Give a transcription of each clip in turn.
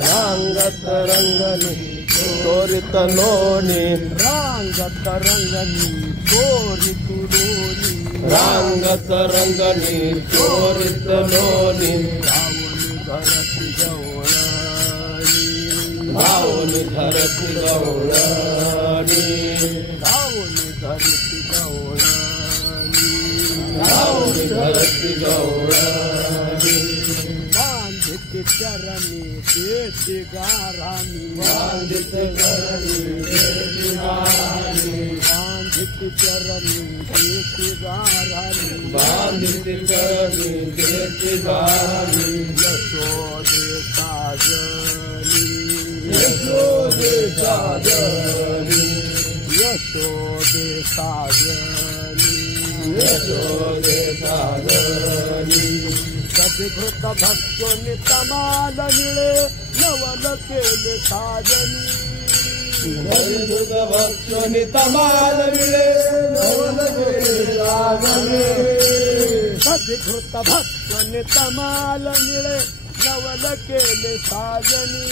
रांगत रंगनी चोरित लोणी रांगत रंगनी चोरित लोणी रांगत रंगनी चोरित लोणी धावून धरती गवळणी धावून धरती गवळणी धावून धरती गवळणी बांधित चरणी देती गाराणी बांधित चरणी देती गाराणी बांधित चरणी देती गाराणी बांधित चरणी देती गाराणी यशोदे साजनी यशोदे साजनी यशोदे साजनी यशोदे साजनी सद्भृत भक्तोनी तमाल मिळे नवल केले साजनी सद्भृत भक्तोनी तमाल मिळे नवल केले साजनी सद्भृत भक्तोनी तमाल मिळे नवल केले साजनी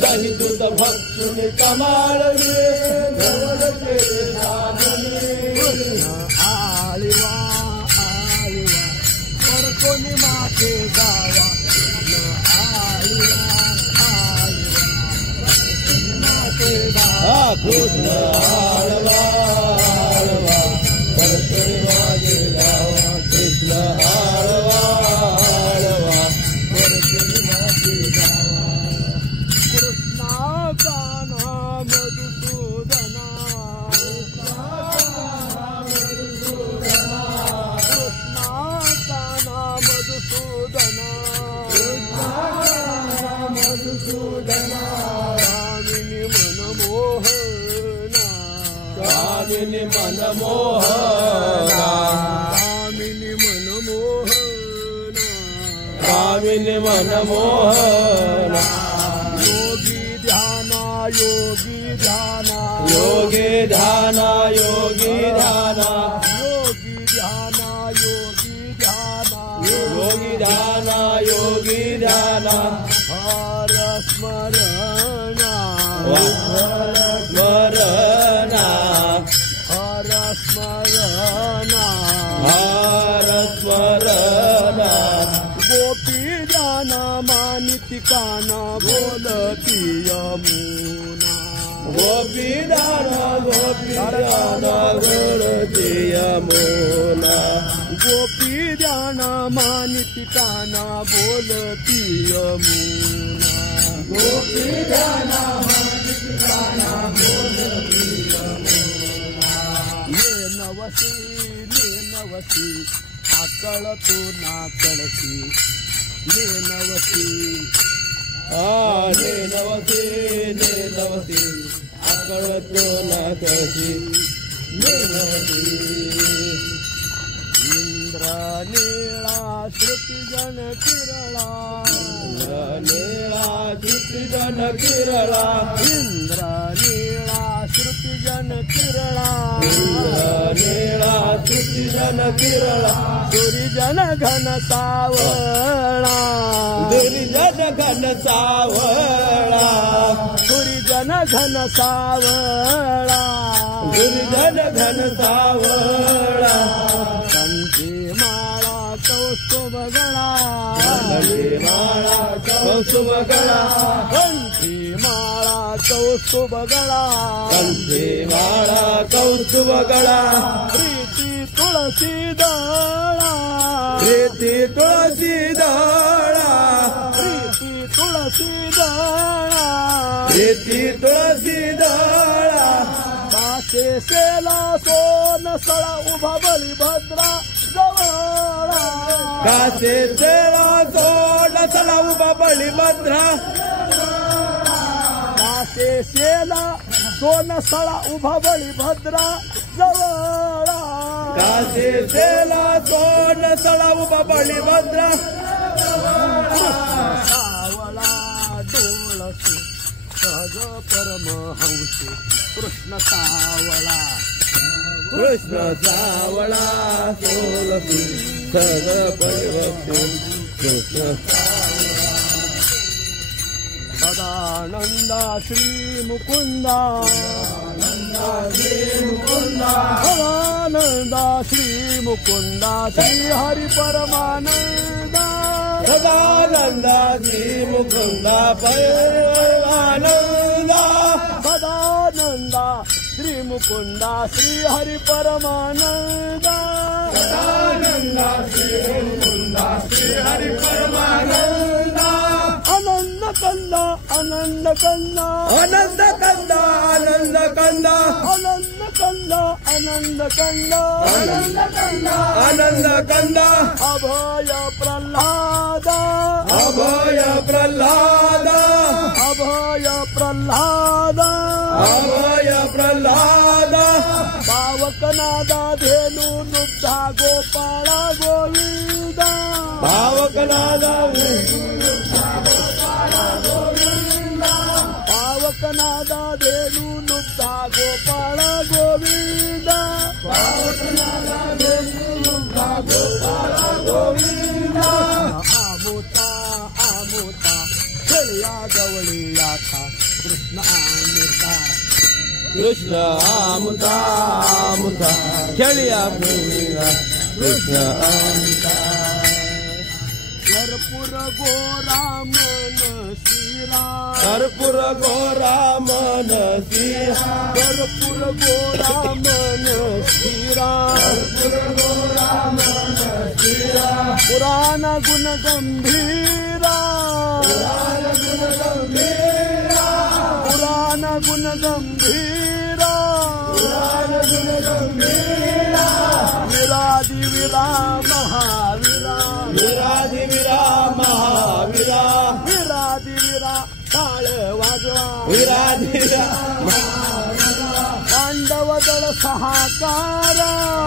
दही दूध भक्षुनी कमाल मिळे नवल केले साजनी आळीवा आळीवा परकोनी माथे गावा आळीवा आळीवा माथे गावा कृष्ण आळवा आळवा परकोनी माथे गावा कृष्ण आळवा आळवा परकोनी माथे गावा कृष्णा कान्हा मधुसूदना कृष्णा कान्हा मधुसूदना मधुसूदना कामिनी मनमोहना कामिनी मनमोहना कामिनी मनमोहना कामिनी मनमोहना योगी ध्याना योगी ध्याना योगी ध्याना योगी ध्याना योगी ध्याना योगी ध्याना योगी ध्याना योगी ध्याना हर स्मरणा स्मरणा हर स्मरणा हर स्मरणा गोपी जाना मानिती काना बोलती यमुना गोपी दाना बोलती यमुना गोपी जाना मानिती काना बोलती यमुना गोपी जाना मानिती काना बोलती यमुना ये नवसी आकळ तू ना कळसी ने नवसी आकळ तू ना कळसी ने नवसी इंद्र नीळा श्रुती जन किरळा नीळा श्रुती जन किरळा इंद्र नीळा श्रुती जन किरळा नीळा श्रुती जन किरळा दुर्जन घन सावळा दुर्जन घन सावळा दुर्जन घन सावळा दुर्जन घन सावळा कंठी माळा कौस्तुभ गळा कंठी माळा कौस्तुभ गळा कंठी माळा कौस्तुभ गळा कंठी माळा कौस्तुभ गळा प्रीती तुळसी दळा प्रीती तुळसी दळा प्रीती तुळसी दळा प्रीती तुळसी दळा कासे सेला सोन सळा उभा बळीभद्रा जवळा कासे सेला सोन सळा उभा बळीभद्रा कासे सेला सोन सळा उभा बळीभद्रा जवळा कासे सेला सोन सळा उभा बळीभद्रा सावळा डोळसू सहज परमहंस कृष्ण सावळा कृष्ण सावळा सोलसी सगळं परिभक्ती कृष्ण सदानंदा श्री मुकुंदा सदानंदा श्री मुकुंदा श्री हरि परमानंदा सदानंदा श्री मुकुंदा परमानंदा सदानंदा श्री मुकुंदा श्री हरि परमानंदा सदानंदा श्री मुकुंदा श्री हरि परमानंदा आनंद कंदा आनंद कंदा आनंद कंदा आनंद कंदा आनंद कंदा आनंद कंदा आनंद कंदा आनंद कंदा अभय प्रल्हादा अभय प्रल्हादा अभय प्रल्हादा अभय प्रल्हादा भावकनादा धेनु दुग्धा गोपाळा गोविंदा भावकनादा पावकनादा धेनु दुग्धा गोपाळ गोविंदा पावकनादा धेनु दुग्धा गोपाळ गोविंदा आमुता आमुता खेळ्या गवळीयाचा कृष्ण आमुता कृष्ण आमुता आमुता खेळ्या गवळीया कृष्ण आमुता कर्पूर गोरामन श्रीराम कर्पूर गोरामन श्रीराम कर्पूर गोरामन श्रीराम कर्पूर गोरामन श्रीराम पुराण गुण गंभीरा पुराण गुण गंभीरा पुराण गुण गंभीरा पुराण गुण गंभीरा विराधि विरा महावीरा विराधि विरा महावीरा विराधि विरा टाळ वाजवा विराधि विरा पांडव दळ सहाकार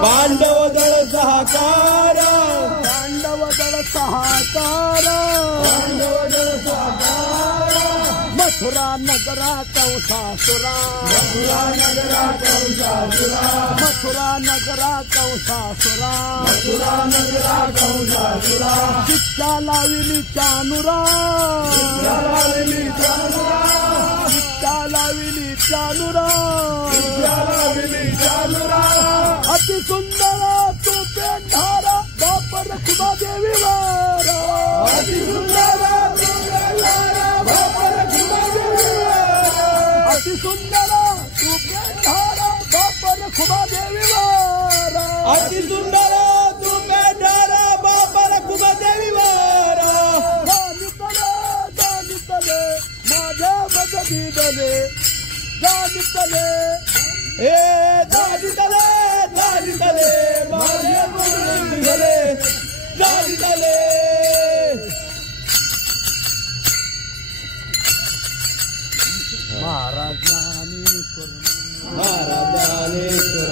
पांडव दळ सहाकार पांडव दळ सहाकार पांडव दळ सहाकार मथुरा नगरा कंसासुरा मथुरा नगरा कंसासुरा मथुरा नगरा कंसासुरा मथुरा नगरा कंसासुरा शिक्षा लाविली चानुरा शिक्षा लाविली चानुरा शिक्षा लाविली चानुरा शिक्षा लाविली चानुरा अति सुंदर तू पेंढारा बापर खुदा देवी वारा अति सुंदर तू पेंढारा बापर खुदा देवी वारा अति सुंदर तू पेंढारा बापर खुदा देवी वारा अति सुंदर तू पेंढारा बापर खुदा देवी वारा जानितले माझ्या बदलीदले जानितले ए जानितले जानितले माझ्या बदलीदले जानितले महाराजानेश्वर महाराजानेश्वर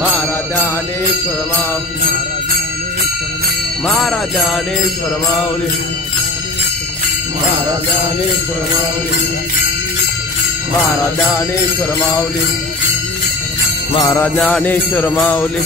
महाराजानेश्वर महाराजानेश्वर माऊली महाराजानेश्वर माऊली महाराजानेश्वर माऊली महाराजानेश्वर माऊली